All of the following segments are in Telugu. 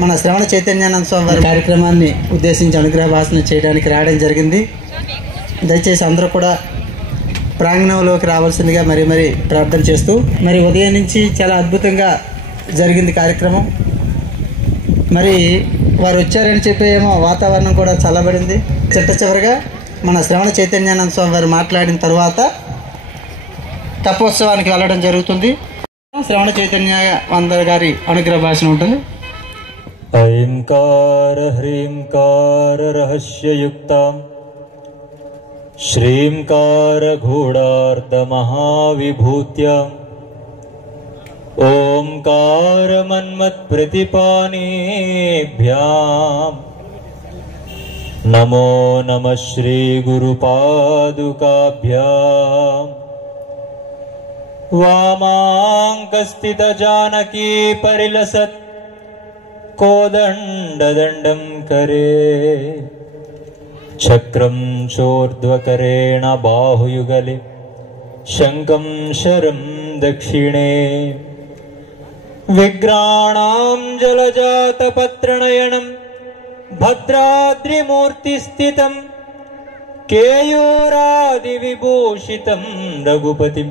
మన శ్రవణ చైతన్యానంద స్వామి వారి కార్యక్రమాన్ని ఉద్దేశించి అనుగ్రహ భాషణ చేయడానికి రావడం జరిగింది. దయచేసి అందరూ కూడా ప్రాంగణంలోకి రావాల్సిందిగా మరి ప్రార్థన చేస్తూ, మరి ఉదయం నుంచి చాలా అద్భుతంగా జరిగింది కార్యక్రమం. మరి వారు వచ్చారని చెప్పి ఏమో వాతావరణం కూడా చల్లబడింది. చివరిగా మన శ్రవణ చైతన్యానంద స్వామి వారు మాట్లాడిన తర్వాత తపోత్సవానికి వెళ్ళడం జరుగుతుంది. శ్రవణ చైతన్యానంద గారి అనుగ్రహ భాషణ ఉంటుంది. ఐంకార హ్రీంకార రహస్యయుక్తాం శ్రీంకార గూఢార్ధ మహావిభూత్యాం ఓంకార మన్మత్ ప్రతిపానేభ్యాం నమో నమః శ్రీ గురు పాదుకాభ్యాం వామాంకస్థిత జానకీ పరిలసత్ కోదండదండం కరే చక్రం చోర్ధ్వకరేణ బాహుయుగలే శంఖం శరం దక్షిణే విగ్రాణాం జలజాతపత్రనయనం భద్రాద్రిమూర్తిస్థితం కేయూరాది విభూషితం రఘుపతిం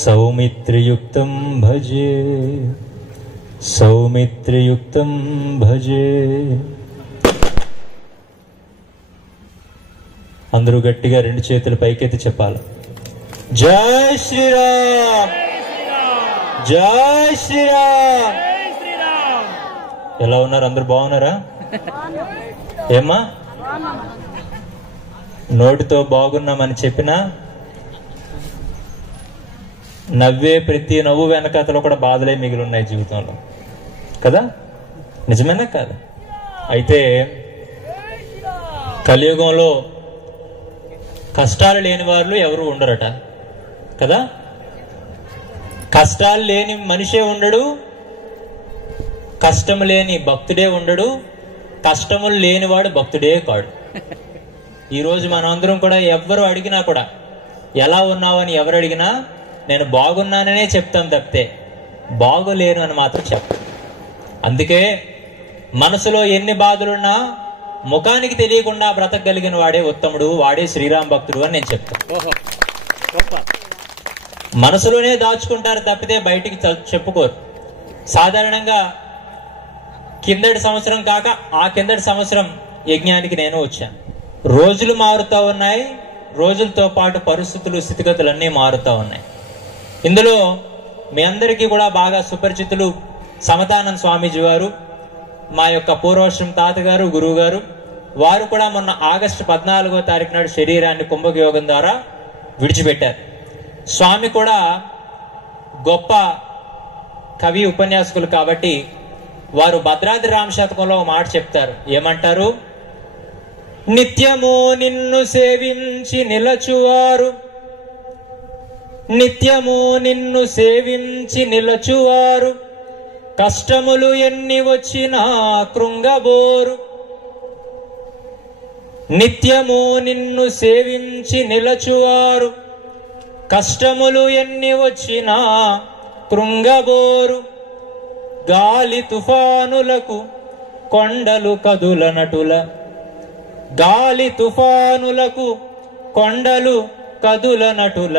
సౌమిత్రియుక్తం భజే సౌమిత్రియుక్తం భజే. అందరూ గట్టిగా రెండు చేతులు పైకెత్తి చెప్పాలి. జై శ్రీరామ్, జై శ్రీరామ్. ఎలా ఉన్నారు? అందరు బాగున్నారా? ఏమ్మా, నోటితో బాగున్నామని చెప్పినా నవ్వే ప్రతి నవ్వు వెనకాతలో కూడా బాధలే మిగిలి ఉన్నాయి జీవితంలో కదా? నిజమేనా కాదు? అయితే కలియుగంలో కష్టాలు లేని వాళ్ళు ఎవరు ఉండరట కదా? కష్టాలు లేని మనిషే ఉండడు, కష్టము లేని భక్తుడే ఉండడు, కష్టములు లేనివాడు భక్తుడే కాడు. ఈరోజు మనందరం కూడా ఎవరు అడిగినా కూడా ఎలా ఉన్నావని ఎవరు అడిగినా నేను బాగున్నాననే చెప్తాం తప్పితే బాగోలేను అని మాత్రం చెప్పం. అందుకే మనసులో ఎన్ని బాధలున్నా ముఖానికి తెలియకుండా బ్రతకగలిగిన వాడే ఉత్తముడు, వాడే శ్రీరామ్ భక్తుడు అని నేను చెప్తాను. మనసులోనే దాచుకుంటారు తప్పితే బయటికి చెప్పుకోరు. సాధారణంగా కిందటి సంవత్సరం కాక ఆ కిందటి సంవత్సరం యజ్ఞానికి నేను వచ్చాను. రోజులు మారుతూ ఉన్నాయి, రోజులతో పాటు పరిస్థితులు స్థితిగతులు అన్నీ మారుతూ ఉన్నాయి. ఇందులో మీ అందరికీ కూడా బాగా సుపరిచితులు సమతానంద స్వామీజీ వారు, మా యొక్క పూర్వాశ్రమ తాతగారు, గురువు గారు. వారు కూడా మొన్న ఆగస్టు 14వ తారీఖు నాడు శరీరాన్ని కుంభక యోగం ద్వారా విడిచిపెట్టారు. స్వామి కూడా గొప్ప కవి, ఉపన్యాసకులు కాబట్టి వారు భద్రాద్రి రామశతకంలో ఒక మాట చెప్తారు. ఏమంటారు? నిత్యము నిన్ను సేవించి నిలచువారు, నిత్యము నిన్ను సేవించి నిలచువారు, కష్టములు ఎన్ని వచ్చినా కృంగబోరు. నిత్యము నిన్ను సేవించి నిలచువారు, కష్టములు ఎన్ని వచ్చినా కృంగబోరు. గాలి తుఫానులకు కొండలు కదులనటుల, గాలి తుఫానులకు కొండలు కదులనటుల,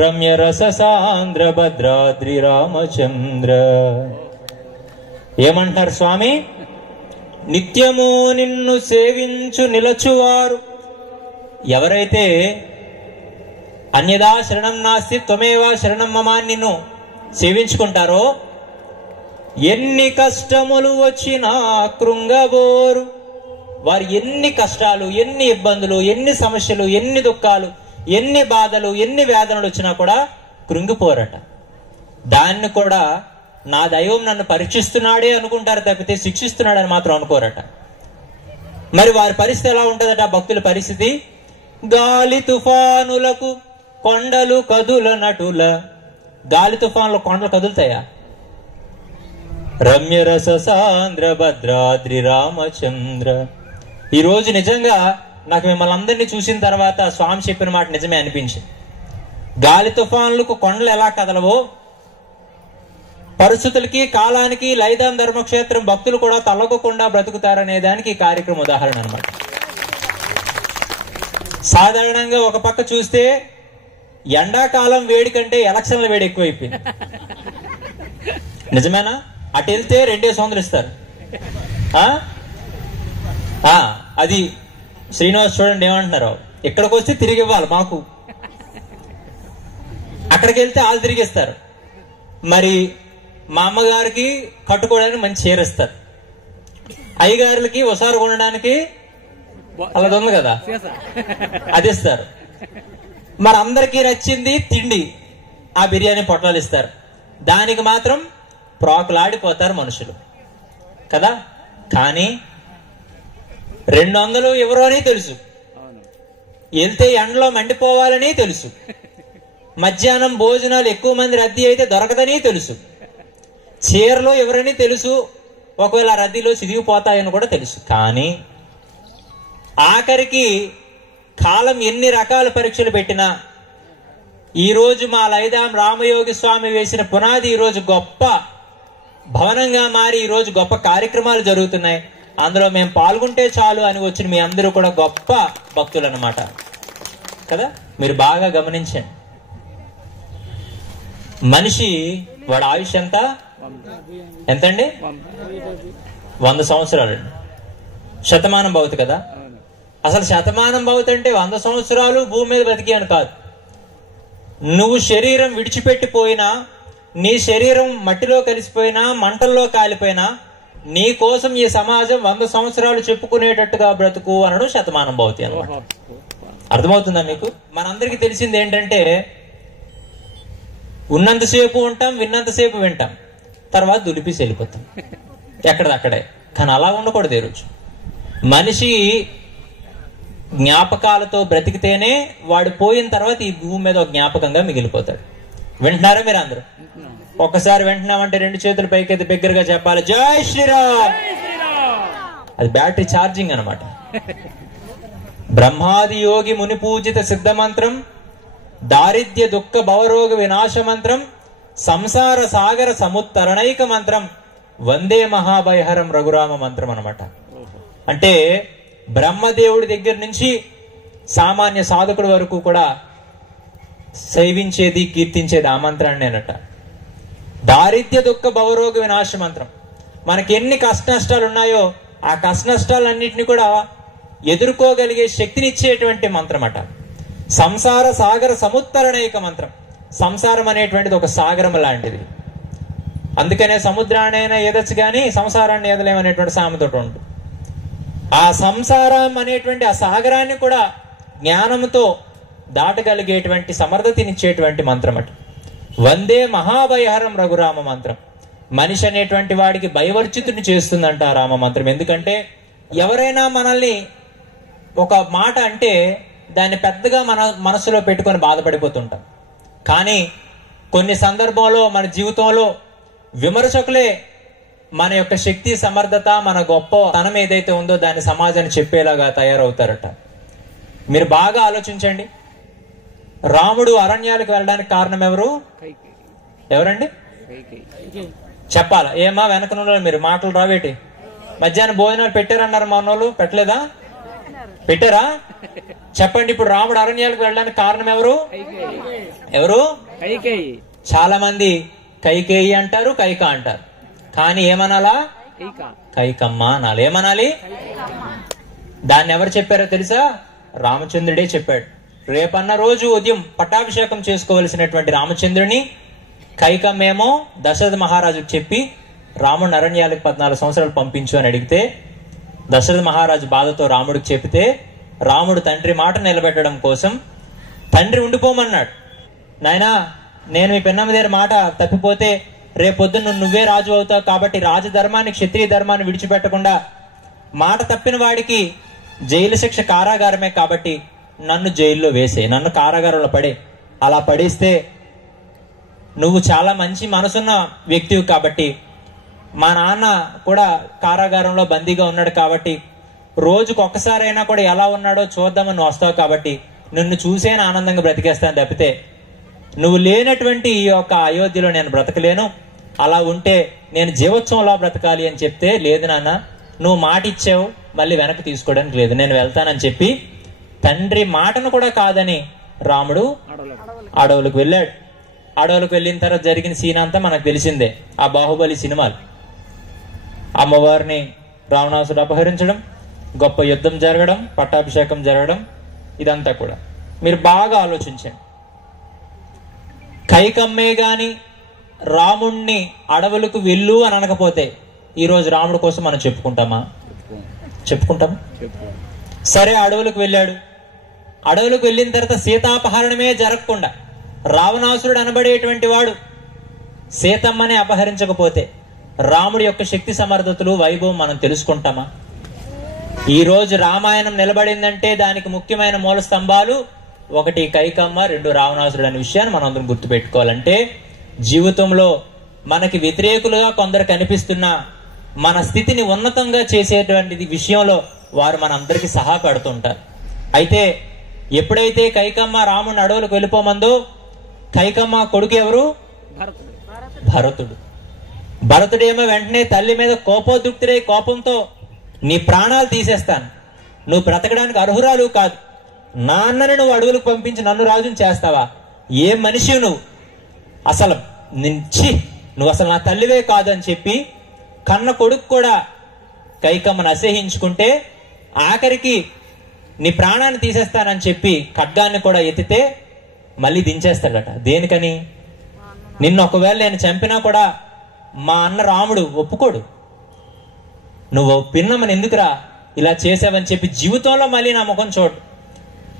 రమ్య రస సాంద్ర భద్రాద్రి రామచంద్ర. ఏమంటారు స్వామి? నిత్యము నిన్ను సేవించు నిలచువారు. ఎవరైతే అన్యదా శరణం నాస్తి త్వమేవా శరణం మమ నిన్ను సేవించుకుంటారో ఎన్ని కష్టములు వచ్చినా కృంగబోరు. వారు ఎన్ని కష్టాలు, ఎన్ని ఇబ్బందులు, ఎన్ని సమస్యలు, ఎన్ని దుఃఖాలు, ఎన్ని బాధలు, ఎన్ని వేదనలు వచ్చినా కూడా కృంగిపోరట. దాన్ని కూడా నా దైవం నన్ను పరీక్షిస్తున్నాడే అనుకుంటారు తప్పితే శిక్షిస్తున్నాడని మాత్రం అనుకోరట. మరి వారి పరిస్థితి ఎలా ఉంటుందట? భక్తుల పరిస్థితి, గాలి తుఫానులకు కొండలు కదులనటుల. గాలి తుఫానులు కొండలు కదులుతాయా? రమ్య రస సాంద్ర భద్రాద్రి రామచంద్ర. ఈ రోజు నిజంగా నాకు మిమ్మల్ని అందరినీ చూసిన తర్వాత స్వామి చెప్పిన మాట నిజమే అనిపించింది. గాలి తుఫానులకు కొండలు ఎలా కదలవో పరిస్థితులకి, కాలానికి లైదాన్ ధర్మక్షేత్రం భక్తులు కూడా తలగకుండా బ్రతుకుతారనే దానికి ఈ కార్యక్రమం ఉదాహరణ అన్నమాట. సాధారణంగా ఒక పక్క చూస్తే ఎండాకాలం వేడి కంటే ఎలక్షన్ల వేడి ఎక్కువైపోయింది. నిజమేనా? అటు వెళ్తే 2 వందలు ఇస్తారు. అది శ్రీనివాస్ చూడండి ఏమంటున్నారు, ఇక్కడికి వస్తే తిరిగి ఇవ్వాలి మాకు, అక్కడికి వెళ్తే వాళ్ళు తిరిగి ఇస్తారు. మరి మా అమ్మగారికి కట్టుకోవడానికి మంచి చీర ఇస్తారు, అయ్యగారులకి ఒకసారి కొనడానికి అలా ఉంది కదా అది ఇస్తారు. మరి అందరికీ నచ్చింది తిండి, ఆ బిర్యానీ పొట్లాలు ఇస్తారు. దానికి మాత్రం ప్రాకులాడిపోతారు మనుషులు కదా. కానీ 200 ఎవరో అని తెలుసు, వెళ్తే ఎండలో మండిపోవాలని తెలుసు, మధ్యాహ్నం భోజనాలు ఎక్కువ మంది రద్దీ అయితే దొరకదని తెలుసు, చీరలో ఎవరని తెలుసు, ఒకవేళ రద్దీలో చిరిగిపోతాయని కూడా తెలుసు. కానీ ఆఖరికి కాలం ఎన్ని రకాల పరీక్షలు పెట్టినా ఈరోజు మా లైదాం రామయోగి స్వామి వేసిన పునాది ఈరోజు గొప్ప భవనంగా మారి ఈరోజు గొప్ప కార్యక్రమాలు జరుగుతున్నాయి. అందులో మేము పాల్గొంటే చాలు అని వచ్చిన మీ అందరూ కూడా గొప్ప భక్తులు అన్నమాట కదా. మీరు బాగా గమనించండి, మనిషి వాడు ఆయుష్ ఎంతండి? 100 సంవత్సరాలు. శతమానం భవతి కదా. అసలు శతమానం భవతి అంటే 100 సంవత్సరాలు భూమి మీద బతికాను కాదు. నువ్వు శరీరం విడిచిపెట్టిపోయినా, నీ శరీరం మట్టిలో కలిసిపోయినా, మంటల్లో కాలిపోయినా, నీ కోసం ఈ సమాజం 100 సంవత్సరాలు చెప్పుకునేటట్టుగా బ్రతుకు అనడం శతమానం భవతి అన్నమాట. అర్థమవుతుందా మీకు? మనందరికీ తెలిసింది ఏంటంటే ఉన్నంతసేపు ఉంటాం, విన్నంతసేపు వింటాం, తర్వాత దులిపేసి వెళ్ళిపోతాం ఎక్కడదక్కడే. కానీ అలా ఉండకూడదు. ఈరోజు మనిషి జ్ఞాపకాలతో బ్రతికితేనే వాడు పోయిన తర్వాత ఈ భూమి మీద ఒక జ్ఞాపకంగా మిగిలిపోతాడు. వింటున్నారా మీరు అందరూ? ఒక్కసారి వింటున్నామంటే 2 చేతులు పైకైతే బిగ్గరగా చెప్పాలి, జై శ్రీరామ్. అది బ్యాటరీ ఛార్జింగ్ అనమాట. బ్రహ్మాది యోగి ముని పూజిత సిద్ధ మంత్రం, దారిద్ర్య దుఃఖ భవరోగ వినాశ మంత్రం, సంసార సాగర సముత్తరణైక మంత్రం, వందే మహాభయహరం రఘురామ మంత్రం అనమాట. అంటే బ్రహ్మదేవుడి దగ్గర నుంచి సామాన్య సాధకుడి వరకు కూడా సేవించేది, కీర్తించేది ఆ మంత్రాన్ని అనట. దారిద్ర్య దుఃఖ భవరోగ వినాశ మంత్రం. మనకి ఎన్ని కష్ట నష్టాలు ఉన్నాయో ఆ కష్ట నష్టాలన్నింటినీ కూడా ఎదుర్కోగలిగే శక్తినిచ్చేటువంటి మంత్రం అట. సంసార సాగర సముత్తరణైక మంత్రం. సంసారం అనేటువంటిది ఒక సాగరం లాంటిది. అందుకనే సముద్రాన్నైనా ఏదొచ్చు కానీ సంసారాన్ని ఏదలేమనేటువంటి సామెతోటి ఉంటుంది. ఆ సంసారం అనేటువంటి ఆ సాగరాన్ని కూడా జ్ఞానంతో దాటగలిగేటువంటి సమర్థతనిచ్చేటువంటి మంత్రం అట. వందే మహాభయహరం రఘురామ మంత్రం. మనిషి అనేటువంటి వాడికి భయవర్జితుని చేస్తుందంట ఆ రామ మంత్రం. ఎందుకంటే ఎవరైనా మనల్ని ఒక మాట అంటే దాన్ని పెద్దగా మన మనసులో పెట్టుకొని బాధపడిపోతుంటాం. కానీ కొన్ని సందర్భంలో మన జీవితంలో విమర్శకులే మన యొక్క శక్తి, సమర్థత, మన గొప్ప తనం ఏదైతే ఉందో దాన్ని సమాజాన్ని చెప్పేలాగా తయారవుతారట. మీరు బాగా ఆలోచించండి. రాముడు అరణ్యాలకు వెళ్ళడానికి కారణం ఎవరండి? చెప్పాలా? ఏమా వెనకనులో మీరు మాటలు రావేటి? మధ్యాహ్నం భోజనాలు పెట్టారన్నారు మా వాళ్ళు, పెట్టలేదా? పెట్టారా? చెప్పండి. ఇప్పుడు రాముడు అరణ్యాలకు వెళ్ళడానికి కారణం ఎవరు? చాలా మంది కైకేయి అంటారు, కైక అంటారు. కానీ ఏమనాలా? కైకమ్మ అనాలి. ఏమనాలి? దాన్ని ఎవరు చెప్పారో తెలుసా? రామచంద్రుడే చెప్పాడు. రేపన్న రోజు ఉదయం పట్టాభిషేకం చేసుకోవలసినటువంటి రామచంద్రుని కైకమ్మేమో దశరథ మహారాజుకు చెప్పి రాముడిని అరణ్యాలకు 14 సంవత్సరాలు పంపించు అని అడిగితే దశరథ మహారాజు బాధతో రాముడికి చెప్తే రాముడు తండ్రి మాట నిలబెట్టడం కోసం తండ్రి ఉండిపోమన్నాడు. నాయనా, నేను మీ పెన్నమ్మ దగ్గర మాట తప్పిపోతే రేపొద్దున నువ్వే రాజు అవుతావు, కాబట్టి రాజధర్మాన్ని, క్షత్రియ ధర్మాన్ని విడిచిపెట్టకుండా మాట తప్పిన వాడికి జైలు శిక్ష కారాగారమే, కాబట్టి నన్ను జైల్లో వేసే, నన్ను కారాగారంలో పడే. అలా పడేస్తే నువ్వు చాలా మంచి మనసున్న వ్యక్తివి కాబట్టి, మా నాన్న కూడా కారాగారంలో బందీగా ఉన్నాడు కాబట్టి రోజుకు ఒక్కసారైనా కూడా ఎలా ఉన్నాడో చూద్దామని నువ్వు వస్తావు, కాబట్టి నిన్ను చూసేనా ఆనందంగా బ్రతికేస్తాను తప్పితే నువ్వు లేనటువంటి ఈ యొక్క అయోధ్యలో నేను బ్రతకలేను. అలా ఉంటే నేను జీవోత్సవంలో బ్రతకాలి అని చెప్తే, లేదు నాన్న నువ్వు మాట ఇచ్చావు, మళ్ళీ వెనక్కి తీసుకోవడానికి లేదు, నేను వెళ్తానని చెప్పి తండ్రి మాటను కూడా కాదని రాముడు అడవులకు వెళ్ళాడు. అడవులకు వెళ్ళిన తర్వాత జరిగిన సీన్ అంతా మనకు తెలిసిందే. ఆ బాహుబలి సినిమాలు, అమ్మవారిని రావణాసుడు అపహరించడం, గొప్ప యుద్ధం జరగడం, పట్టాభిషేకం జరగడం, ఇదంతా కూడా మీరు బాగా ఆలోచించండి. కైకమ్మే గాని రాముణ్ణి అడవులకు వెళ్ళు అని అనకపోతే ఈరోజు రాముడి కోసం మనం చెప్పుకుంటామా? సరే, అడవులకు వెళ్ళాడు. అడవులకు వెళ్ళిన తర్వాత సీతాపహరణమే జరగకుండా రావణాసురుడు అనబడేటువంటి వాడు సీతమ్మని అపహరించకపోతే రాముడి యొక్క శక్తి సమర్థతలు, వైభవం మనం తెలుసుకుంటామా? ఈ రోజు రామాయణం నిలబడిందంటే దానికి ముఖ్యమైన మూల స్తంభాలు, ఒకటి కైకమ్మ, రెండు రావణాసురుడు అనే విషయాన్ని మనం అందరం గుర్తుపెట్టుకోవాలంటే, జీవితంలో మనకి వ్యతిరేకులుగా కొందరు కనిపిస్తున్నా మన స్థితిని ఉన్నతంగా చేసేటువంటి విషయంలో వారు మనందరికీ సహాయపడుతుంటారు. అయితే ఎప్పుడైతే కైకమ్మ రాముడిని అడవులకు వెళ్ళిపోమందో, కైకమ్మ కొడుకు ఎవరు? భరతుడు. భరతుడేమో వెంటనే తల్లి మీద కోపోద్రిక్తుడై కోపంతో, నీ ప్రాణాలు తీసేస్తాను, నువ్వు బ్రతకడానికి అర్హురాలు కాదు, నా అన్నని నువ్వు అడవులకు పంపించి నన్ను రాజుని చేస్తావా? ఏ మనిషి నువ్వు? అసలు నువ్వు అసలు నా తల్లివే కాదు అని చెప్పి కన్న కొడుకు కూడా కైకమ్మను అసహ్యించుకుంటే, ఆఖరికి నీ ప్రాణాన్ని తీసేస్తానని చెప్పి ఖడ్గాన్ని కూడా ఎత్తితే మళ్ళీ దించేస్తాడట. దేనికని? నిన్ను ఒకవేళ నేను చంపినా కూడా మా అన్న రాముడు ఒప్పుకోడు, నువ్వు పిన్నమని ఎందుకురా ఇలా చేసావని చెప్పి జీవితంలో మళ్ళీ నా ముఖం చూడు.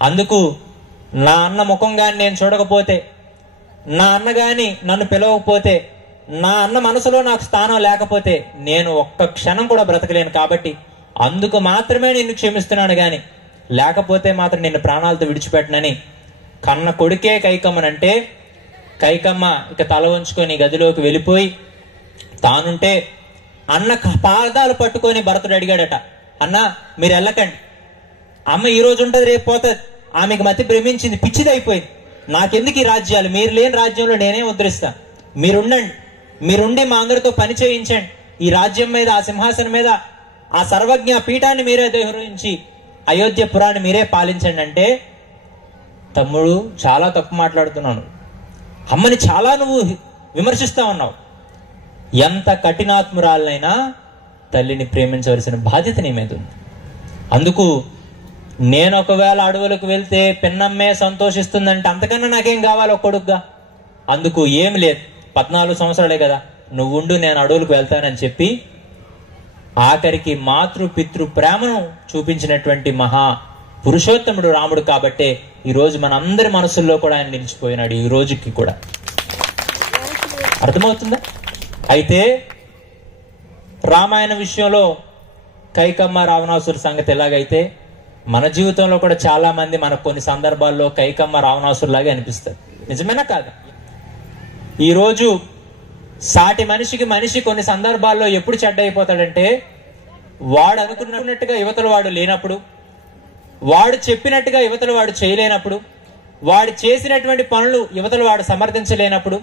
అందుకు నా అన్న ముఖం గాని నేను చూడకపోతే, నా అన్న గాని నన్ను పిలవకపోతే, నా అన్న మనసులో నాకు స్థానం లేకపోతే నేను ఒక్క క్షణం కూడా బ్రతకలేను. కాబట్టి అందుకు మాత్రమే నిన్ను క్షమిస్తున్నాను గాని లేకపోతే మాత్రం నిన్ను ప్రాణాలతో విడిచిపెట్టనని కన్న కొడుకే కైకమ్మనంటే, కైకమ్మ ఇక తల వంచుకొని గదిలోకి వెళ్ళిపోయి తానుంటే అన్న పాదాలు పట్టుకొని భరతుడు అడిగాడట, అన్న మీరు వెళ్ళకండి, అమ్మ ఈ రోజు ఉంటది రేపు పోతుంది, ఆమెకు మతి భ్రమించింది, పిచ్చిది అయిపోయింది, నాకెందుకు ఈ రాజ్యాలు, మీరు లేని రాజ్యంలో నేనే ఉద్ధరిస్తా, మీరుండండి, మీరుండి మా అందరితో పని చేయించండి, ఈ రాజ్యం మీద, ఆ సింహాసనం మీద ఆ సర్వజ్ఞ పీఠాన్ని మీరే దహిరించి అయోధ్యపురాన్ని మీరే పాలించండి అంటే, తమ్ముడు చాలా తప్పు మాట్లాడుతున్నాను, అమ్మని చాలా నువ్వు విమర్శిస్తా ఉన్నావు, ఎంత కఠినాత్మురాలనైనా తల్లిని ప్రేమించవలసిన బాధ్యత నీ మీద ఉంది. అందుకు నేను ఒకవేళ అడవులకు వెళ్తే పిన్నమ్మే సంతోషిస్తుందంటే అంతకన్నా నాకేం కావాలి ఒక కొడుకుగా? అందుకు ఏం లేదు, 14 సంవత్సరాలే కదా, నువ్వు ఉండు, నేను అడవులకు వెళ్తానని చెప్పి ఆఖరికి మాతృ పితృ ప్రేమను చూపించినటువంటి మహా పురుషోత్తముడు రాముడు. కాబట్టే ఈ రోజు మనందరి మనసుల్లో కూడా ఆయన నిలిచిపోయినాడు ఈ రోజుకి కూడా. అర్థమవుతుందా? అయితే రామాయణ విషయంలో కైకమ్మ రావణాసురు సంగతి ఎలాగైతే మన జీవితంలో కూడా చాలా మంది మనకు కొన్ని సందర్భాల్లో కైకమ్మ రావణాసురులాగే అనిపిస్తారు. నిజమేనా కాదా? ఈరోజు సాటి మనిషికి మనిషి కొన్ని సందర్భాల్లో ఎప్పుడు చెడ్డ అయిపోతాడంటే, వాడు అనుకున్నట్టుగా యువతల వాడు లేనప్పుడు, వాడు చెప్పినట్టుగా యువతల వాడు చేయలేనప్పుడు, వాడు చేసినటువంటి పనులు యువతల వాడు సమర్థించలేనప్పుడు,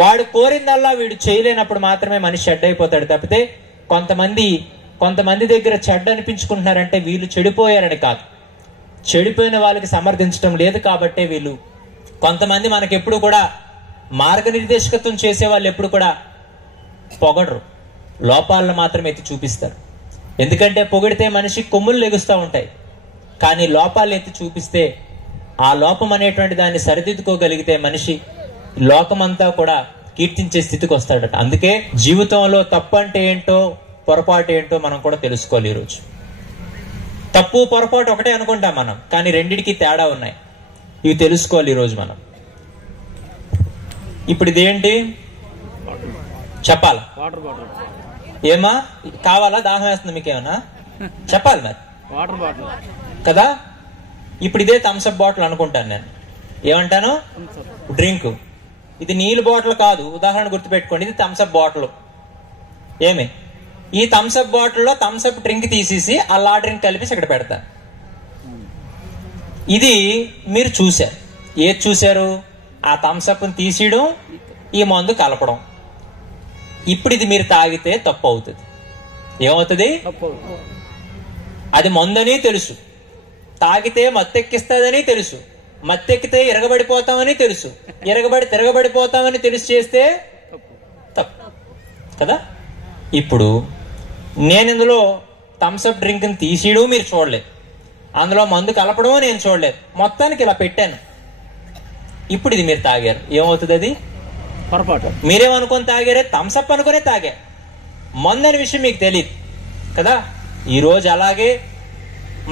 వాడు కోరిందల్లా వీడు చేయలేనప్పుడు మాత్రమే మనిషి చెడ్డ అయిపోతాడు. తప్పితే కొంతమంది దగ్గర చెడ్డ అనిపించుకుంటున్నారంటే వీళ్ళు చెడిపోయారని కాదు, చెడిపోయిన వాళ్ళకి సమర్థించడం లేదు కాబట్టే వీళ్ళు. కొంతమంది మనకెప్పుడు కూడా మార్గనిర్దేశకత్వం చేసే వాళ్ళు ఎప్పుడు కూడా పొగడరు, లోపాలను మాత్రమే ఎత్తి చూపిస్తారు. ఎందుకంటే పొగిడితే మనిషి కొమ్ములు లెగుస్తూ ఉంటాయి, కానీ లోపాలను ఎత్తి చూపిస్తే ఆ లోపం అనేటువంటి దాన్ని సరిదిద్దుకోగలిగితే మనిషి లోకమంతా కూడా కీర్తించే స్థితికి వస్తాడట. అందుకే జీవితంలో తప్పు అంటే ఏంటో, పొరపాటు ఏంటో మనం కూడా తెలుసుకోవాలి. ఈరోజు తప్పు పొరపాటు ఒకటే అనుకుంటాం మనం, కానీ రెండిటికి తేడా ఉన్నాయి. ఇవి తెలుసుకోవాలి ఈరోజు మనం. ఇప్పుడు ఇదేంటి చెప్పాలా? ఏమా కావాలా? దాహం వేస్తుంది మీకేమన్నా? చెప్పాలి మరి, వాటర్ బాటిల్ కదా. ఇప్పుడు ఇదే థమ్స్అప్ బాటిల్ అనుకుంటాను నేను, ఏమంటాను? డ్రింక్. ఇది నీళ్ళు బాటిల్ కాదు, ఉదాహరణ గుర్తుపెట్టుకోండి, ఇది థమ్స్అప్ బాటిల్. ఏమి ఈ థమ్స్అప్ బాటిల్లో థమ్స్అప్ డ్రింక్ తీసేసి అలా డ్రింక్ కలిపేసి ఇక్కడ పెడతా. ఇది మీరు చూశారు. ఏది చూశారు? ఆ థమ్స్అప్ తీసేయడం, ఈ మందు కలపడం. ఇప్పుడు ఇది మీరు తాగితే తప్పు అవుతుంది. ఏమవుతుంది? అది మందని తెలుసు, తాగితే మత్తెక్కిస్తుందని తెలుసు, మత్తెక్కితే ఎరగబడిపోతామని తెలుసు, తిరగబడిపోతామని తెలుసు చేస్తే తప్పు కదా. ఇప్పుడు నేను ఇందులో థమ్స్అప్ డ్రింక్ని తీసేయడం మీరు చూడలేదు, అందులో మందు కలపడం నేను చూడలేదు, మొత్తానికి ఇలా పెట్టాను. ఇప్పుడు ఇది మీరు తాగారు, ఏమవుతుంది? అది పొరపాటు. మీరేమనుకొని తాగారే? థమ్స్అప్ అనుకునే తాగా, మందు అనే విషయం మీకు తెలియదు కదా. ఈరోజు అలాగే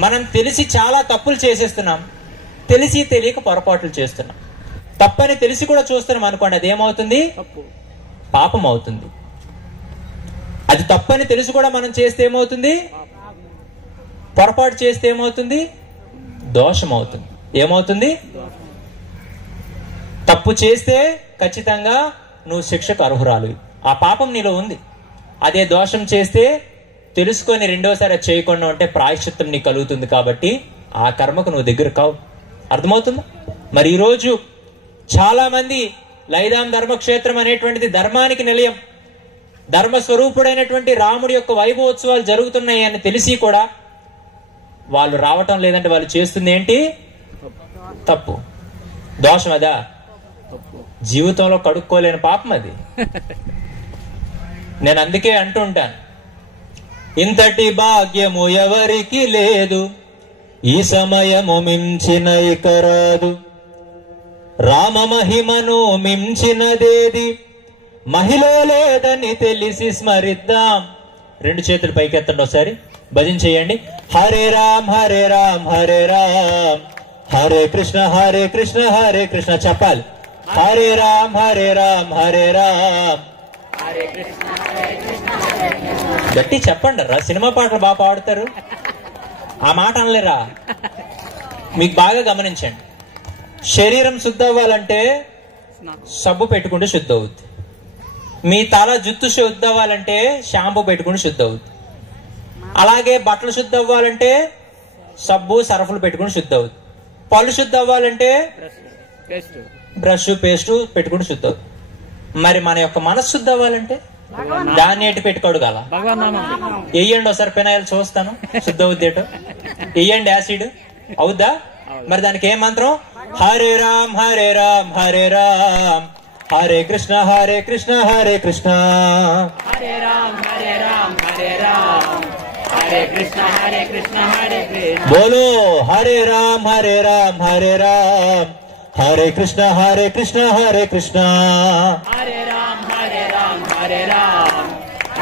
మనం తెలిసి చాలా తప్పులు చేసేస్తున్నాం, తెలిసి తెలియక పొరపాట్లు చేస్తున్నాం. తప్పని తెలిసి కూడా చూస్తున్నాం అనుకోండి, అది ఏమవుతుంది? పాపం అవుతుంది. అది తప్పని తెలిసి కూడా మనం చేస్తే ఏమవుతుంది? పొరపాటు చేస్తే ఏమవుతుంది? దోషం అవుతుంది. ఏమవుతుంది? తప్పు చేస్తే ఖచ్చితంగా నువ్వు శిక్షకు అర్హురాలు, ఆ పాపం నీలో ఉంది. అదే దోషం చేస్తే తెలుసుకొని రెండోసారి చేయకుండా ఉంటే ప్రాయశ్చిత్తం నీకు కలుగుతుంది, కాబట్టి ఆ కర్మకు నువ్వు దగ్గర కావు. అర్థమవుతుందా? మరి ఈరోజు చాలా మంది లైదాం ధర్మక్షేత్రం అనేటువంటిది ధర్మానికి నిలయం, ధర్మస్వరూపుడైనటువంటి రాముడి యొక్క వైభవోత్సవాలు జరుగుతున్నాయి అని తెలిసి కూడా వాళ్ళు రావటం లేదంటే వాళ్ళు చేస్తుంది ఏంటి? తప్పు, దోషం. అదా జీవితంలో కడుక్కోలేని పాపం అది. నేను అందుకే అంటుంటాను, ఇంతటి భాగ్యము ఎవరికి లేదు, ఈ సమయము మించిన ఇక రాదు, రామ మహిమను మించినదేది మహిలో లేదని తెలిసి స్మరిద్దాం. రెండు చేతులు పైకెత్తండి ఒకసారి, భజన చేయండి. హరే రామ్ హరే రామ్ హరే రామ్, హరే కృష్ణ హరే కృష్ణ చెప్పాలి. హరే రామ్ హరే రామ్ హరే రామ్, గట్టి చెప్పండి రా. సినిమా పాటలు బాగా పాడుతారు, ఆ మాట అనలేరా? మీకు బాగా గమనించండి, శరీరం శుద్ధ అవ్వాలంటే సబ్బు పెట్టుకుంటే శుద్ధ అవుద్ది. మీ తల జుత్తు శుద్ధ అవ్వాలంటే షాంపూ పెట్టుకుంటే శుద్ధ అవుద్ది. అలాగే బట్టలు శుద్ధ అవ్వాలంటే సబ్బు సరఫులు పెట్టుకుని శుద్ధ అవుద్ది. పళ్ళు శుద్ధ అవ్వాలంటే బ్రష్ పేస్ట్ పెట్టుకుంటే శుద్ధ అవుద్ది. మరి మన యొక్క మనసు శుద్ధ అవ్వాలంటే దాన్ని ఎటు పెట్టుకోడు గల వెయ్యండి ఒకసారి పెనాయిల్ చూస్తాను, శుద్ధ అవుద్ది ఏటో. వెయ్యండి యాసిడ్, అవుద్దా? మరి దానికి ఏం మంత్రం? హరే రామ్ హరే రామ్ హరే రామ్, హరే కృష్ణ హరే కృష్ణ హరే కృష్ణ, హరే రామ్ హరే రామ్ హరే రామ్, హరే కృష్ణ హరే కృష్ణ హరే కృష్ణ. బోలో హరే రామ్ హరే రామ్ హరే రామ్, హరే కృష్ణ హరే కృష్ణ హరే కృష్ణ, హరే రామ్ హరే రామ్ హరే రామ్,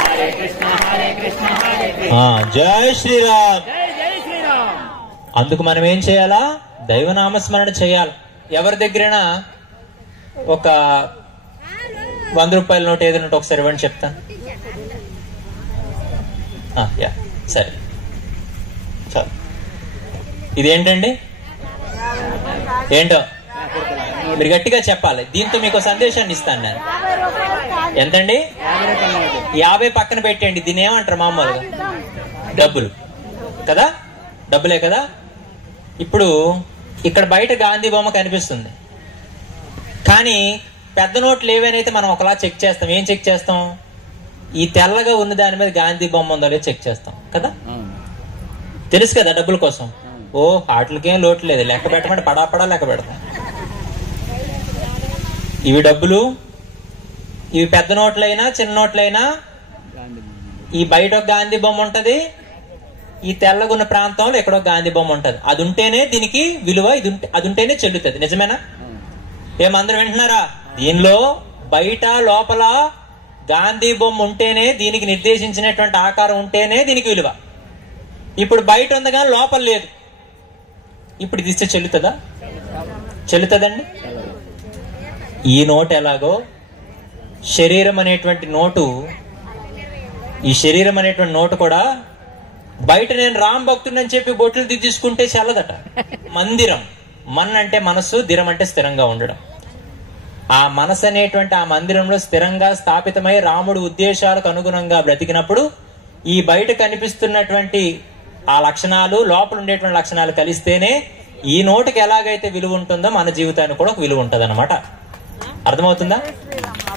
హరే కృష్ణ హరే కృష్ణ హరే కృష్ణ. జై శ్రీరామ్, జై శ్రీరామ్. అందుకు మనం ఏం చేయాలా? దైవనామస్మరణ చేయాలి. ఎవరి దగ్గరైనా ఒక 100 రూపాయల నోట్ ఏదైనా ఒకసారి ఇవ్వండి, చెప్తాను. సరే చాలు. ఇదేంటండి? ఏంటో మీరు గట్టిగా చెప్పాలి. దీంతో మీకు సందేశాన్ని ఇస్తాను నేను. ఎంతండి? 50 పక్కన పెట్టండి. దీన్ని ఏమంటారు మామూలుగా? డబ్బులు కదా, డబ్బులే కదా. ఇప్పుడు ఇక్కడ బయట గాంధీ బొమ్మ కనిపిస్తుంది, కానీ పెద్ద నోట్లు ఏవైనా మనం ఒకలా చెక్ చేస్తాం. ఏం చెక్ చేస్తాం? ఈ తెల్లగా ఉన్న దాని మీద గాంధీ బొమ్మ ఉందో లేదో చెక్ చేస్తాం కదా. తెలుసు కదా డబ్బుల కోసం. ఓ వాటికేం లోటు లేదు, లెక్క పెట్టమంటే పడాపడా లెక్క పెడతాం. ఇవి డబ్బులు, ఇవి పెద్ద నోట్లైనా చిన్న నోట్లైనా ఈ బయట ఒక గాంధీ బొమ్మ ఉంటది, ఈ తెల్లగున్న ప్రాంతంలో ఎక్కడో గాంధీ బొమ్మ ఉంటది. అది ఉంటేనే దీనికి విలువ, అది ఉంటేనే చెల్లుతుంది. నిజమేనా? ఏమందరూ వింటున్నారా? దీనిలో బయట లోపల గాంధీ బొమ్మ ఉంటేనే, దీనికి నిర్దేశించినటువంటి ఆకారం ఉంటేనే దీనికి విలువ. ఇప్పుడు బయట ఉంది కానీ లోపల లేదు. ఇప్పుడు ఇది ఇస్తే చెల్లుతుందా? చెల్లుతుందండి. ఈ నోటు ఎలాగో శరీరం అనేటువంటి నోటు, ఈ శరీరం అనేటువంటి నోటు కూడా బయట నేను రామ్ భక్తుడని చెప్పి బొట్లు దిద్దుకుంటే చల్లదట. మందిరం, మన్ అంటే మనస్సు, దిరం అంటే స్థిరంగా ఉండడం. ఆ మనసు అనేటువంటి ఆ మందిరంలో స్థిరంగా స్థాపితమై రాముడు ఉద్దేశాలకు అనుగుణంగా బ్రతికినప్పుడు ఈ బయట కనిపిస్తున్నటువంటి ఆ లక్షణాలు, లోపల ఉండేటువంటి లక్షణాలు కలిస్తేనే ఈ నోటుకి ఎలాగైతే విలువ ఉంటుందో మన జీవితానికి కూడా ఒక విలువ ఉంటుంది అన్నమాట. అర్థమవుతుందా?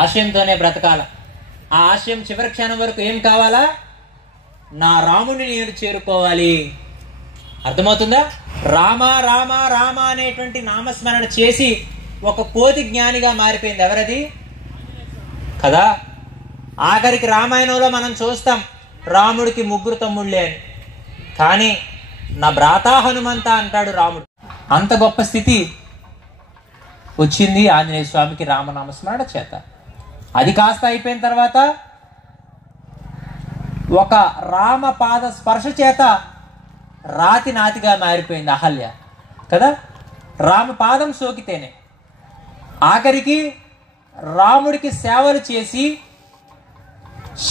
ఆశయంతోనే బ్రతకాల. ఆ ఆశయం చివరి క్షణం వరకు ఏం కావాలా? నా రాముని నేను చేరుకోవాలి. అర్థమవుతుందా? రామ రామ రామ అనేటువంటి నామస్మరణ చేసి ఒక కోతి జ్ఞానిగా మారిపోయింది. ఎవరది కదా? ఆఖరికి రామాయణంలో మనం చూస్తాం రాముడికి 3 తమ్ముళ్ళే అని. కానీ నా భ్రాత హనుమంత అంటాడు రాముడు. అంత గొప్ప స్థితి వచ్చింది ఆంజనేయ స్వామికి రామనామస్మరణ చేత. అది కాస్త అయిపోయిన తర్వాత ఒక రామ పాద స్పర్శ చేత రాతి నాతిగా మారిపోయింది అహల్య కదా. రామ పాదం సోకితేనే. ఆఖరికి రాముడికి సేవలు చేసి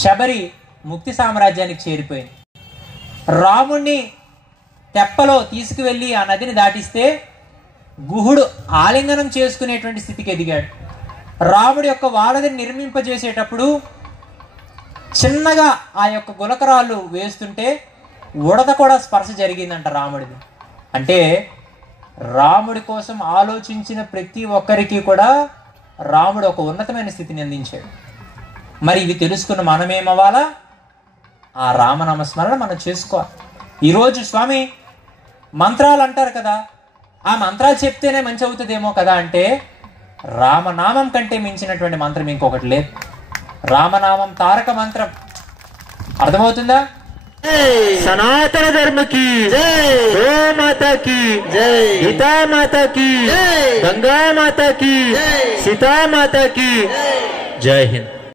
శబరి ముక్తి సామ్రాజ్యానికి చేరిపోయింది. రాముణ్ణి తెప్పలో తీసుకువెళ్ళి ఆ నదిని దాటిస్తే గుహుడు ఆలింగనం చేసుకునేటువంటి స్థితికి ఎదిగాడు. రాముడి యొక్క వారధిని నిర్మింపజేసేటప్పుడు చిన్నగా ఆ యొక్క గులకరాళ్ళు వేస్తుంటే ఉడత కూడా స్పర్శ జరిగిందంట రాముడిది. అంటే రాముడి కోసం ఆలోచించిన ప్రతి ఒక్కరికి కూడా రాముడు ఒక ఉన్నతమైన స్థితిని అందించాడు. మరి ఇవి తెలుసుకున్న మనమేమవ్వాలా? ఆ రామనామస్మరణ మనం చేసుకోవాలి. ఈరోజు స్వామి మంత్రాలు అంటారు కదా, ఆ మంత్రాలు చెప్తేనే మంచి అవుతుందేమో కదా అంటే రామనామం కంటే మించినటువంటి మంత్రం ఇంకొకటి లేదు. రామనామం తారక మంత్రం. అర్థమవుతుందా? సనాతన ధర్మ కి గో మాతా కి గీతా మాతా కి గంగా మాతా కి సీతా మాతా కి జై హింద్.